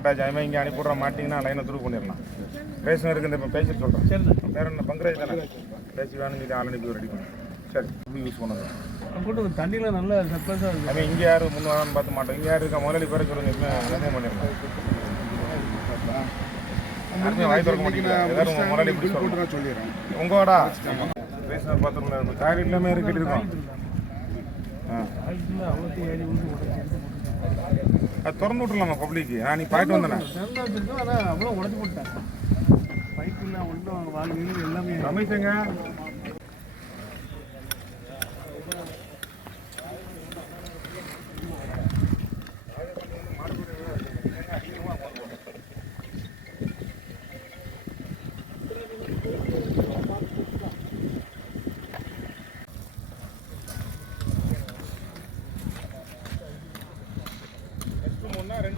போட்டாச்சு அதுமாதிரி இங்கே அனுப்பி விட்ற மாட்டிங்கன்னா லைனை துரு பண்ணிடலாம். ரேஷன் இருக்குது இப்போ பேசிட்டு சொல்கிறேன் சரி வேற என்ன பங்கரேஜ் தானே? பேசி வேணும்னு சொல்லி ஆள் அனுப்பி ரெடி பண்ணு. சரி இப்படி யூஸ் பண்ணுங்க போட்டு தண்ணியில் நல்ல சர்ப்ரைஸாக இருக்குது அதே இங்கே யார் முன்னாடி பார்த்து மாட்டோம். இங்கே யார் இருக்கா? முதலாளி பேர சொல்லுங்க. இப்போ எல்லாமே பண்ணிடலாம். யாருமே வாய் திறக்க மாட்டேங்கிறா எல்லாரும் உங்க முதலாளி இப்படி சொல்லணும் சொல்லிடுறேன். உங்களோடா? ரேஷன் பாத்திரம் கார் எல்லாமே இருக்கு இருக்கோம் ஆ அது திறந்து விட்டுலாமா பப்ளிக்கு நான் நீ பாயிட்டு வந்தேனே? அவ்வளோ உடச்சி போட்டேன் பைப் இல்லை ஒன்றும் வாழ்க்கையில் எல்லாமே ரமேஷங்க ரெண்டு தனி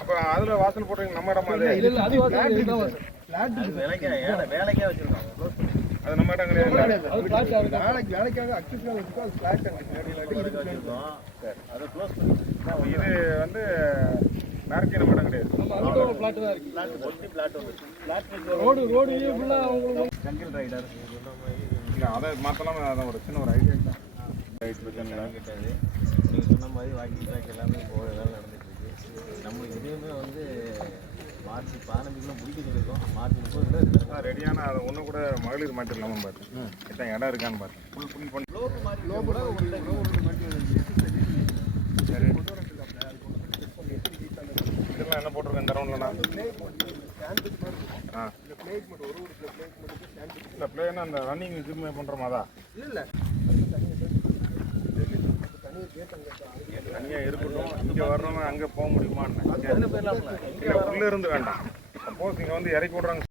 அப்ப அதுல வாசல் போடுறீங்க நம்ம இடமா அது. இல்லை அது வேலைக்கே வச்சிருக்கோம் அது நம்ம இடம் கிடையாது. அது பிளாட் வேலைக்கு வேலைக்காக அக்சஸ்க்காக வச்சுக்கோ அது ஃபிளாட் வச்சிருக்கோம். அதை க்ளோஸ் பண்ணி. இது வந்து நம்ம இடம் கிடையாது. நம்ம அதுக்கு ஒரு பிளாட் தான் இருக்கு. பிளாட் ஒட்டி பிளாட் வந்து பிளாட் ரோடு ரோடு ஃபுல்லாக அவங்களுக்கு ஜங்கிள் ரைடர் இல்ல அதை மாத்தலாம் அதான் ஒரு சின்ன ஒரு ஐடியா தான் ரைட் கிட்டாது நீங்கள் சொன்ன மாதிரி வாக்கிங் ட்ராக் எல்லாமே வேலை நடந்துட்டு இருக்கு. நம்ம இதையுமே வந்து மார்ச் பதினஞ்சுக்குள்ள முடிக்க சொல்லியிருக்கோம் மார்ச் முப்பதுல ரெடியான அதை ஒன்று கூட மகளிர் மாட்டு இல்லாமல் பார்த்தேன் எத்தனை இடம் இருக்கான்னு பார்த்தேன் ஃபுல் ஃபுல் பண்ணி சரி இதெல்லாம் என்ன போட்டிருக்கேன்? இந்த ரவுண்ட்லண்ணா ஆ. இல்லை பிளேனா அந்த ரன்னிங் ஜிம் பண்ணுறோமா அதா இல்லை. இங்கே வரணும்னா அங்கே போக முடியுமான்னு உள்ளே இருந்து வேண்டாம். சப்போஸ் இங்கே வந்து இறக்கி விட்றாங்க.